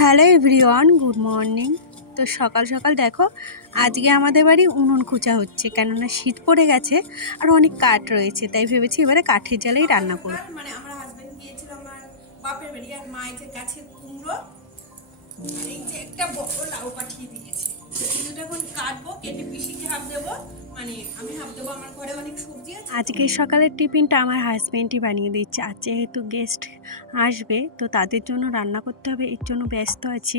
Hello everyone, good morning. তো সকাল সকাল দেখো, আজকে আমাদের বাড়ি উনুন খোঁচা হচ্ছে, কেননা শীত পড়ে গেছে আর অনেক কাঠ রয়েছে, তাই ভেবেছি এবারে কাঠের জালেই রান্না করব। মানে আমার হাজবেন্ড গিয়েছিল আমার বাপের বাড়ি আর মা এই যে গাছের কুমড়ো, এই যে একটা বড় লাউ পাঠিয়ে দিয়েছে। দুটো এখন কাটবো, কেটে পিসিকে হাফ দেবো। মানে আজকে সকালের টিফিনটা আমার হাজব্যান্ডই বানিয়ে দিচ্ছে। আর যেহেতু গেস্ট আসবে, তো তাদের জন্য রান্না করতে হবে, এর জন্য ব্যস্ত আছি।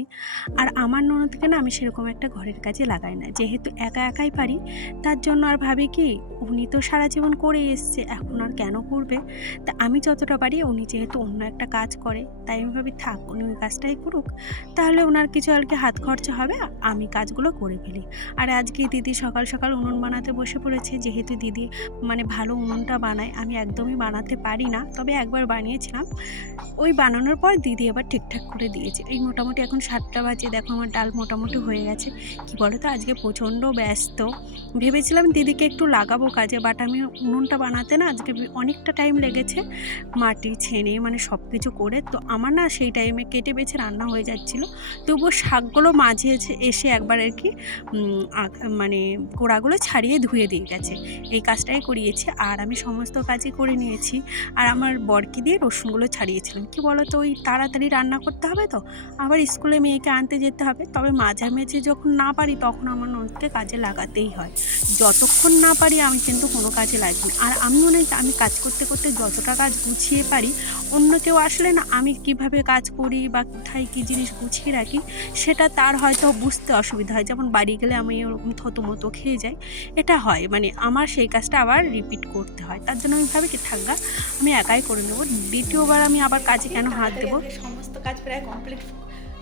আর আমার ননদকে না আমি সেরকম একটা ঘরের কাজে লাগাই না। যেহেতু একা একাই পারি, তার জন্য আর ভাবি কি, উনি তো সারা জীবন করে এসছে, এখন আর কেন করবে? তা আমি যতটা পারি, উনি যেহেতু অন্য একটা কাজ করে, তাই আমি ভাবি, থাক, উনি ওই কাজটাই করুক। তাহলে ওনার কিছু আর কি হাত খরচা হবে, আমি কাজগুলো করে ফেলি। আর আজকে দিদি সকাল সকাল উনুন বানাতে বসে পড়েছে, যেহেতু দিদি মানে ভালো উনুনটা বানায়, আমি একদমই বানাতে পারি না। তবে একবার বানিয়েছিলাম। ওই বানানোর পর দিদি আবার ঠিকঠাক করে দিয়েছে। এই মোটামুটি এখন সাতটা বাজে, দেখো আমার ডাল মোটামুটি হয়ে গেছে। কি বলো তো আজকে প্রচণ্ড ব্যস্ত। ভেবেছিলাম দিদিকে একটু লাগাবো কাজে বাট আমি উনুনটা বানাতে না আজকে অনেকটা টাইম লেগেছে মাটি ছেনে মানে সব কিছু করে। তো আমার না সেই টাইমে কেটে বেছে রান্না হয়ে যাচ্ছিল। তবুও শাকগুলো মাঝে এসে- একবার আর কি মানে গোড়াগুলো ছাড়িয়ে ধুয়ে দিয়ে গেছে। এই কাজটাই করিয়েছে আর আমি সমস্ত কাজই করে নিয়েছি। আর আমার বরকে দিয়ে রসুনগুলো ছাড়িয়েছিলাম। কি বলো তো ওই তাড়াতাড়ি রান্না করতে হবে তো, আবার স্কুলে মেয়েকে আনতে যেতে হবে। তবে মাঝামাঝি যখন না পারি তখন আমার ননদকে কাজে লাগাতেই হয়। যতক্ষণ না পারি আমি কিন্তু কোনো কাজে লাগি না। আর আমি মনে আমি কাজ করতে করতে যতটা কাজ গুছিয়ে পারি, অন্য কেউ আসলে না আমি কীভাবে কাজ করি বা কোথায় কী জিনিস গুছিয়ে রাখি, সেটা তার হয়তো বুঝতে অসুবিধা হয়। যেমন বাড়ি গেলে আমি ওরকম থতমতো খেয়ে যাই। এটা হয়। মানে আমার সেই কাজটা আবার রিপিট করতে হয়। তার জন্য আমি ভাবি কি থাকগা আমি একাই করে নেব। দ্বিতীয়বার আমি আবার কাজে কেন হাত দেবো? সমস্ত কাজ প্রায় কমপ্লিট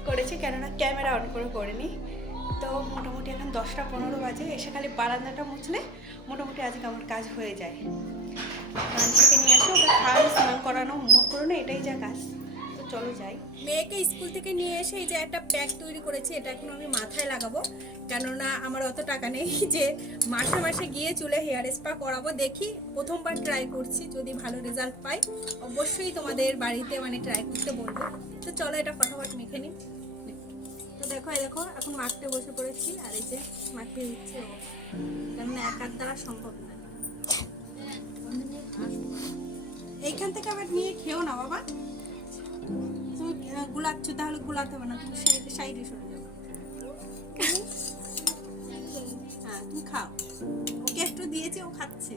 করেছি, কেননা ক্যামেরা অন করে করিনি। তো মোটামুটি এখন দশটা পনেরো বাজে, এসে খালি বারান্দাটা মুছলে মোটামুটি আজকে আমার কাজ হয়ে যায়। মানসিকে নিয়ে আসো, ওকে খাওয়ানো, স্নান করানো হোমওয়ার্ক করানো এটাই যা কাজ। চলো যাই। মেয়েকে স্কুল থেকে নিয়ে এসে এই যে একটা প্যাক তৈরি করেছি, এটা এখন আমি মাথায় লাগাবো। কেননা আমার অত টাকা নেই যে মাসে মাসে গিয়ে চুলে হেয়ার স্পা করাবো। দেখি, প্রথমবার ট্রাই করছি, যদি ভালো রেজাল্ট পাই। অবশ্যই তোমাদের বাড়িতে মানে ট্রাই করতে বলব। তো চলো এটা ফটাফট মেখে নিই। তো দেখো, এই দেখো, এখন মাখতে বসে পড়েছি, আর এই যে মাখিয়ে দিচ্ছে ও। কেননা একার দ্বারা সম্ভব না। এইখান থেকে আবার নিয়ে খেও না বাবা। গুলাচ্ছ তাহলে গোলাতে হবে না তুমি সাইডে সাইডে সরে যাবে হ্যাঁ তুমি খাও। ওকে একটু দিয়েছি ও খাচ্ছে।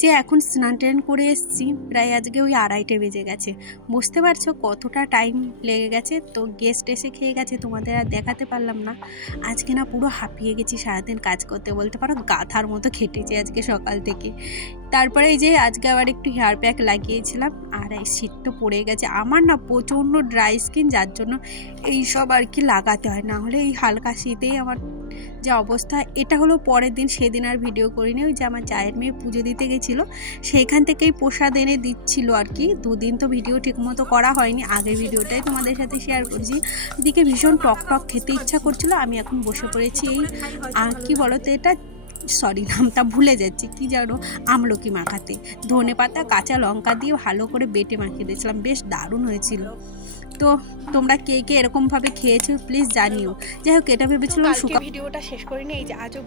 যে এখন স্নান টান করে এসেছি, প্রায় আজকে ওই আড়াইটে বেজে গেছে। বুঝতে পারছ কতটা টাইম লেগে গেছে? তো গেস্ট এসে খেয়ে গেছে, তোমাদের আর দেখাতে পারলাম না। আজকে না পুরো হাঁপিয়ে গেছি, সারাদিন কাজ করতে বলতে পারো গাথার মতো খেটেছি আজকে সকাল থেকে। তারপরে এই যে আজকে আবার একটু হেয়ার প্যাক লাগিয়েছিলাম, আর এই শীত তো পড়ে গেছে। আমার না প্রচণ্ড ড্রাই স্কিন যার জন্য এই সব আর কি লাগাতে হয়। না হলে এই হালকা শীতেই আমার যে অবস্থা, এটা হলো পরের দিন, সেদিন আর ভিডিও করিনি। ওই যে আমার চায়ের মেয়ে পুজো দিতে গেছিল, সেইখান থেকেই প্রসাদ এনে দিচ্ছিল আর কি। দুদিন তো ভিডিও ঠিকমতো করা হয়নি, আগের ভিডিওটাই তোমাদের সাথে শেয়ার করছি। এদিকে ভীষণ টক টক খেতে ইচ্ছা করছিল, আমি এখন বসে পড়েছি এই আর কি বলো তো এটা? সরি নামটা ভুলে যাচ্ছি, কি জানো আমলকি মাখাতে। ধনে পাতা কাঁচা লঙ্কা দিয়ে ভালো করে বেটে মাখিয়ে দিয়েছিলাম, বেশ দারুণ হয়েছিল। তো তোমরা কে কে এরকমভাবে খেয়েছো প্লিজ জানিও। যাই হোক এটা ভেবেছিলাম শুকা ভিডিওটা শেষ করিনি এই যে আজও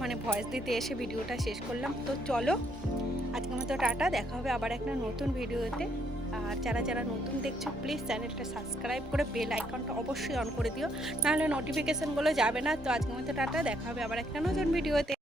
মানে ভয়েস দিতে এসে ভিডিওটা শেষ করলাম। তো চলো আজকে মতো টাটা দেখা হবে আবার একটা নতুন ভিডিওতে। আর যারা যারা নতুন দেখছ প্লিজ চ্যানেলটা সাবস্ক্রাইব করে বেল আইকনটা অবশ্যই অন করে দিও। নাহলে নোটিফিকেশনগুলো যাবে না। তো আজকের মতো টাটা দেখা হবে আবার একটা নতুন ভিডিওতে।